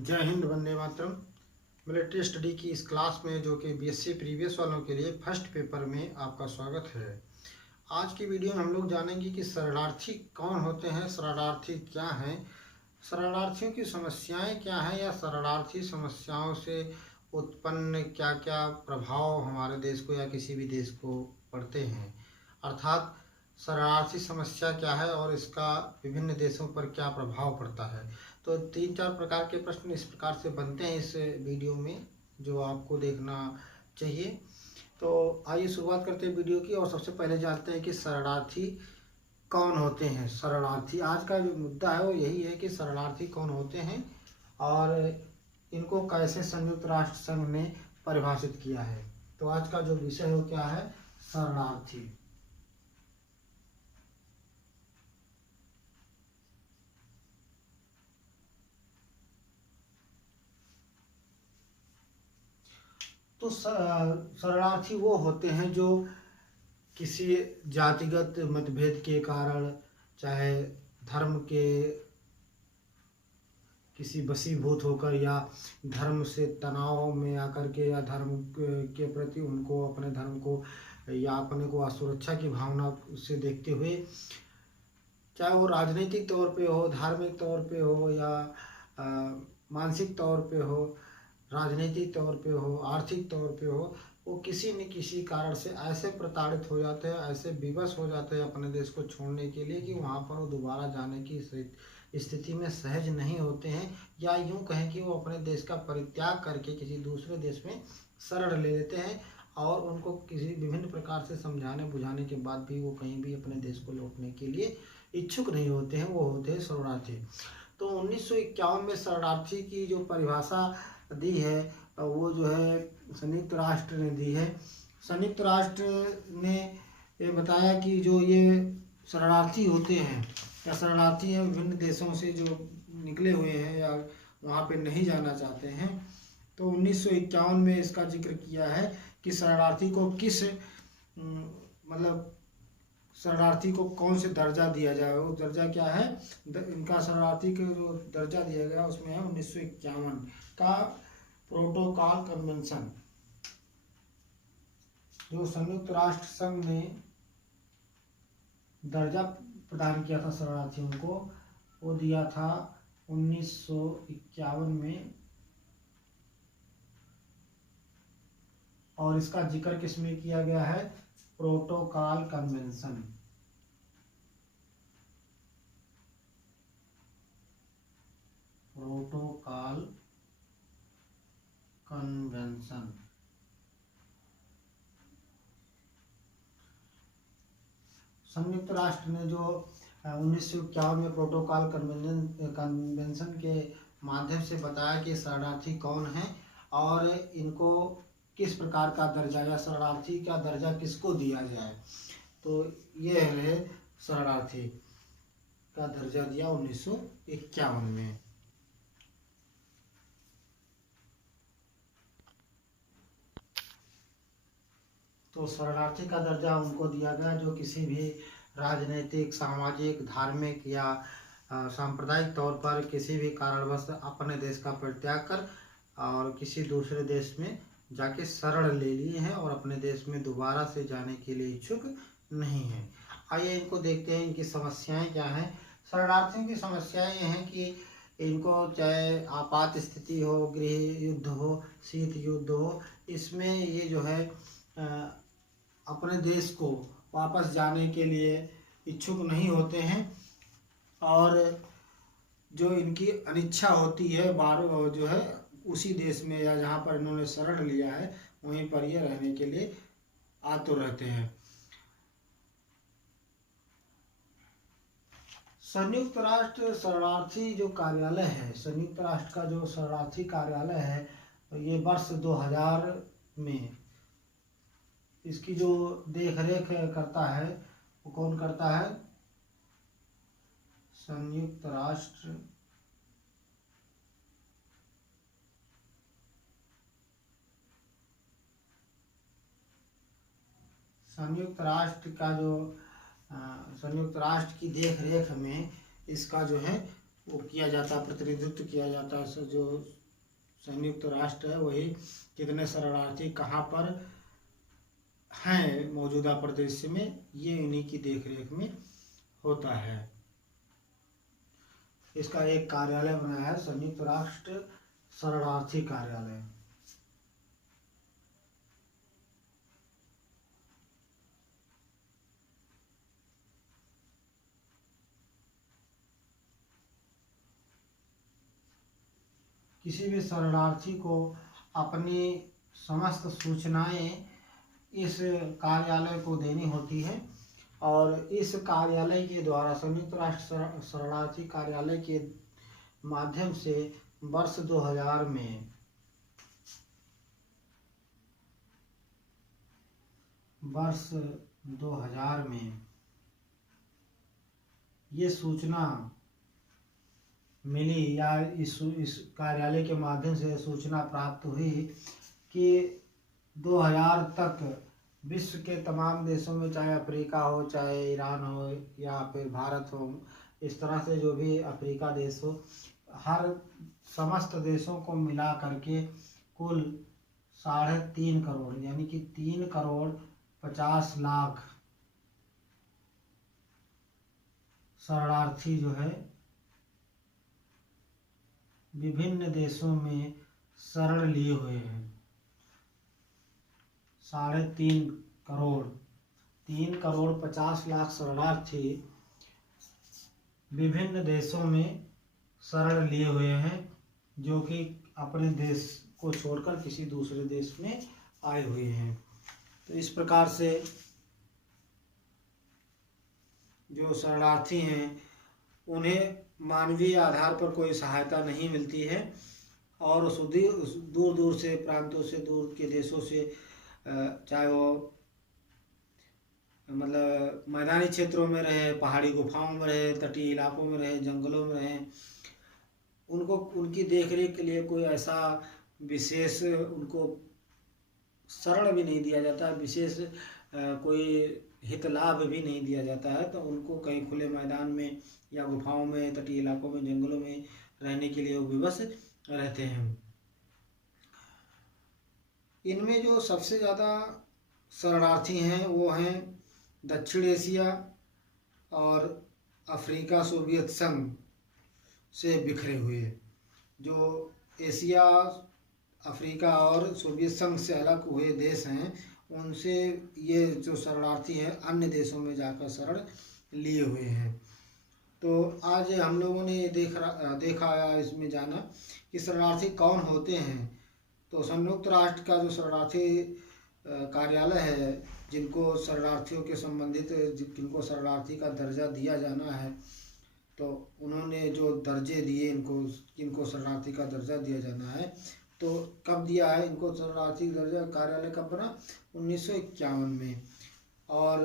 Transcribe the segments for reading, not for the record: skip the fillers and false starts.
जय Hind, Vande Mataram. Military study की इस क्लास में जो कि बीएससी प्रीवियस वालों के लिए फर्स्ट पेपर में आपका स्वागत है। आज की वीडियो में हम लोग जानेंगे कि शरणार्थी कौन होते हैं, शरणार्थी क्या हैं, शरणार्थियों की समस्याएं क्या हैं या शरणार्थी समस्याओं से उत्पन्न क्या क्या प्रभाव हमारे देश को या किसी भी देश को पड़ते हैं, अर्थात शरणार्थी समस्या क्या है और इसका विभिन्न देशों पर क्या प्रभाव पड़ता है। तो 3-4 प्रकार के प्रश्न इस प्रकार से बनते हैं इस वीडियो में, जो आपको देखना चाहिए। तो आइए शुरुआत करते हैं वीडियो की और सबसे पहले जानते हैं कि शरणार्थी कौन होते हैं। शरणार्थी, आज का जो मुद्दा है वो यही है कि शरणार्थी कौन होते हैं और इनको कैसे संयुक्त राष्ट्र संघ ने परिभाषित किया है। तो आज का जो विषय है वो क्या है, शरणार्थी। तो शरणार्थी वो होते हैं जो किसी जातिगत मतभेद के कारण, चाहे धर्म के किसी वशीभूत होकर या धर्म से तनाव में आकर के या धर्म के प्रति उनको अपने धर्म को या अपने को असुरक्षा की भावना से देखते हुए, चाहे वो राजनीतिक तौर पे हो, धार्मिक तौर पे हो या मानसिक तौर पे हो, राजनीतिक तौर पे हो, आर्थिक तौर पे हो, वो किसी न किसी कारण से ऐसे प्रताड़ित हो जाते हैं, ऐसे विवश हो जाते हैं अपने देश को छोड़ने के लिए कि वहाँ पर वो दोबारा जाने की स्थिति में सहज नहीं होते हैं, या यूँ कहें कि वो अपने देश का परित्याग करके किसी दूसरे देश में शरण ले लेते हैं और उनको किसी विभिन्न प्रकार से समझाने बुझाने के बाद भी वो कहीं भी अपने देश को लौटने के लिए इच्छुक नहीं होते हैं। वो होते हैं शरणार्थी। तो 1951 में शरणार्थी की जो परिभाषा दी है वो जो है संयुक्त राष्ट्र ने दी है। संयुक्त राष्ट्र ने ये बताया कि जो ये शरणार्थी होते हैं या शरणार्थी हैं विभिन्न देशों से जो निकले हुए हैं या वहाँ पे नहीं जाना चाहते हैं, तो 1951 में इसका जिक्र किया है कि शरणार्थी को किस मतलब शरणार्थी को कौन से दर्जा दिया जाए। वो दर्जा क्या है, इनका शरणार्थी को जो दर्जा दिया गया उसमें है 1951 का प्रोटोकॉल कन्वेंशन, जो संयुक्त राष्ट्र संघ ने दर्जा प्रदान किया था शरणार्थियों को, वो दिया था 1951 में। और इसका जिक्र किसमें किया गया है, प्रोटोकॉल कन्वेंशन। प्रोटोकॉल कन्वेंशन संयुक्त राष्ट्र ने जो 1951 में प्रोटोकॉल कन्वेंशन के माध्यम से बताया कि शरणार्थी कौन है और इनको किस प्रकार का दर्जा या शरणार्थी का दर्जा किसको दिया जाए। तो ये है शरणार्थी का दर्जा दिया 1951 में। तो शरणार्थी का दर्जा उनको दिया गया जो किसी भी राजनीतिक, सामाजिक, धार्मिक या सांप्रदायिक तौर पर किसी भी कारणवश अपने देश का परित्याग कर और किसी दूसरे देश में जाके शरण ले लिए हैं और अपने देश में दोबारा से जाने के लिए इच्छुक नहीं हैं। आइए इनको देखते हैं, इनकी समस्याएं क्या हैं। शरणार्थियों की समस्याएं ये हैं कि इनको चाहे आपात स्थिति हो, गृह युद्ध हो, शीत युद्ध हो, इसमें ये जो है अपने देश को वापस जाने के लिए इच्छुक नहीं होते हैं और जो इनकी अनिच्छा होती है बार जो है उसी देश में या जहाँ पर इन्होंने शरण लिया है वहीं पर ये रहने के लिए आतुर रहते हैं। संयुक्त राष्ट्र शरणार्थी जो कार्यालय है, संयुक्त राष्ट्र का जो शरणार्थी कार्यालय है, ये वर्ष 2000 में इसकी जो देख रेख करता है वो कौन करता है, संयुक्त राष्ट्र संयुक्त राष्ट्र का जो संयुक्त राष्ट्र की देख रेख में इसका जो है वो किया जाता है, प्रतिनिधित्व किया जाता है। जो संयुक्त राष्ट्र है वही कितने शरणार्थी कहाँ पर हैं मौजूदा प्रदेश में, ये इन्हीं की देखरेख में होता है। इसका एक कार्यालय बनाया है, संयुक्त राष्ट्र शरणार्थी कार्यालय। किसी भी शरणार्थी को अपनी समस्त सूचनाएं इस कार्यालय को देनी होती है, और इस कार्यालय के द्वारा संयुक्त राष्ट्र शरणार्थी कार्यालय के माध्यम से वर्ष 2000 में ये सूचना मिली, या इस कार्यालय के माध्यम से सूचना प्राप्त हुई कि 2000 तक विश्व के तमाम देशों में, चाहे अफ्रीका हो, चाहे ईरान हो, या फिर भारत हो, इस तरह से जो भी अफ्रीका देश हो, हर समस्त देशों को मिला करके कुल 3.5 करोड़ यानी कि 3,50,00,000 शरणार्थी जो है विभिन्न देशों में शरण लिए हुए हैं। 3,50,00,000 शरणार्थी विभिन्न देशों में शरण लिए हुए हैं, जो कि अपने देश को छोड़कर किसी दूसरे देश में आए हुए हैं। तो इस प्रकार से जो शरणार्थी हैं उन्हें मानवीय आधार पर कोई सहायता नहीं मिलती है, और उस दूर दूर से प्रांतों से, दूर के देशों से, चाहे वो मतलब मैदानी क्षेत्रों में रहे, पहाड़ी गुफाओं में रहे, तटीय इलाकों में रहे, जंगलों में रहे, उनको उनकी देखरेख के लिए कोई ऐसा विशेष उनको शरण भी नहीं दिया जाता, विशेष कोई हित लाभ भी नहीं दिया जाता है। तो उनको कहीं खुले मैदान में या गुफाओं में, तटीय इलाकों में, जंगलों में रहने के लिए वो विवश रहते हैं। इनमें जो सबसे ज़्यादा शरणार्थी हैं वो हैं दक्षिण एशिया और अफ्रीका सोवियत संघ से बिखरे हुए। जो एशिया, अफ्रीका और सोवियत संघ से अलग हुए देश हैं, उनसे ये जो शरणार्थी हैं अन्य देशों में जाकर शरण लिए हुए हैं। तो आज हम लोगों ने देखा या इसमें जाना कि शरणार्थी कौन होते हैं। तो संयुक्त राष्ट्र का जो शरणार्थी कार्यालय है, जिनको शरणार्थियों के संबंधित, जिनको शरणार्थी का दर्जा दिया जाना है, तो उन्होंने जो दर्जे दिए इनको, किनको शरणार्थी का दर्जा दिया जाना है, तो कब दिया है इनको शरणार्थी दर्जा, कार्यालय कब बना, 1951 में। और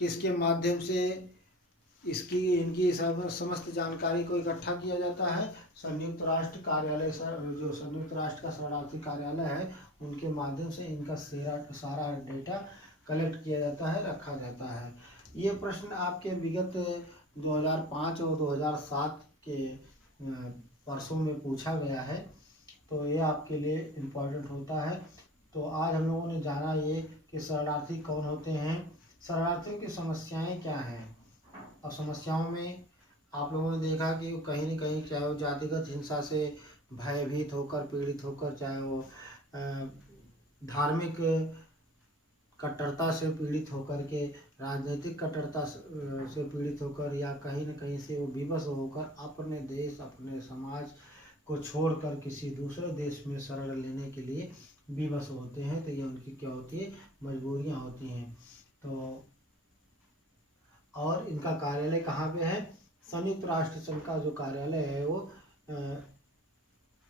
किसके माध्यम से इनकी समस्त जानकारी को इकट्ठा किया जाता है, संयुक्त राष्ट्र कार्यालय, जो संयुक्त राष्ट्र का शरणार्थी कार्यालय है, उनके माध्यम से इनका सारा डेटा कलेक्ट किया जाता है, रखा जाता है। ये प्रश्न आपके विगत 2005 और 2007 के वर्षों में पूछा गया है, तो ये आपके लिए इम्पोर्टेंट होता है। तो आज हम लोगों ने जाना ये कि शरणार्थी कौन होते हैं, शरणार्थियों की समस्याएं क्या हैं। और समस्याओं में आप लोगों ने देखा कि कहीं न कहीं, चाहे वो जातिगत हिंसा से भयभीत होकर, पीड़ित होकर, चाहे वो धार्मिक कट्टरता से पीड़ित होकर के, राजनीतिक कट्टरता से पीड़ित होकर, या कहीं न कहीं से वो विवश होकर अपने देश, अपने समाज को छोड़कर किसी दूसरे देश में शरण लेने के लिए विवश होते हैं। तो ये उनकी क्या होती है, मजबूरियां होती हैं। तो और इनका कार्यालय कहाँ पे है, संयुक्त राष्ट्र संघ का जो कार्यालय है वो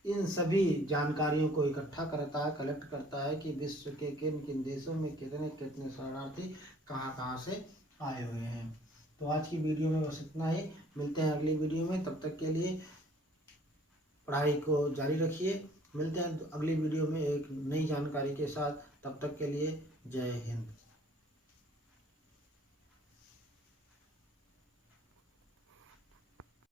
इन सभी जानकारियों को इकट्ठा करता है, कलेक्ट करता है कि विश्व के किन किन देशों में कितने कितने शरणार्थी कहाँ कहाँ से आए हुए हैं। तो आज की वीडियो में बस इतना ही, मिलते हैं अगली वीडियो में। तब तक के लिए पढ़ाई को जारी रखिए, मिलते हैं अगली वीडियो में एक नई जानकारी के साथ। तब तक के लिए जय हिंद।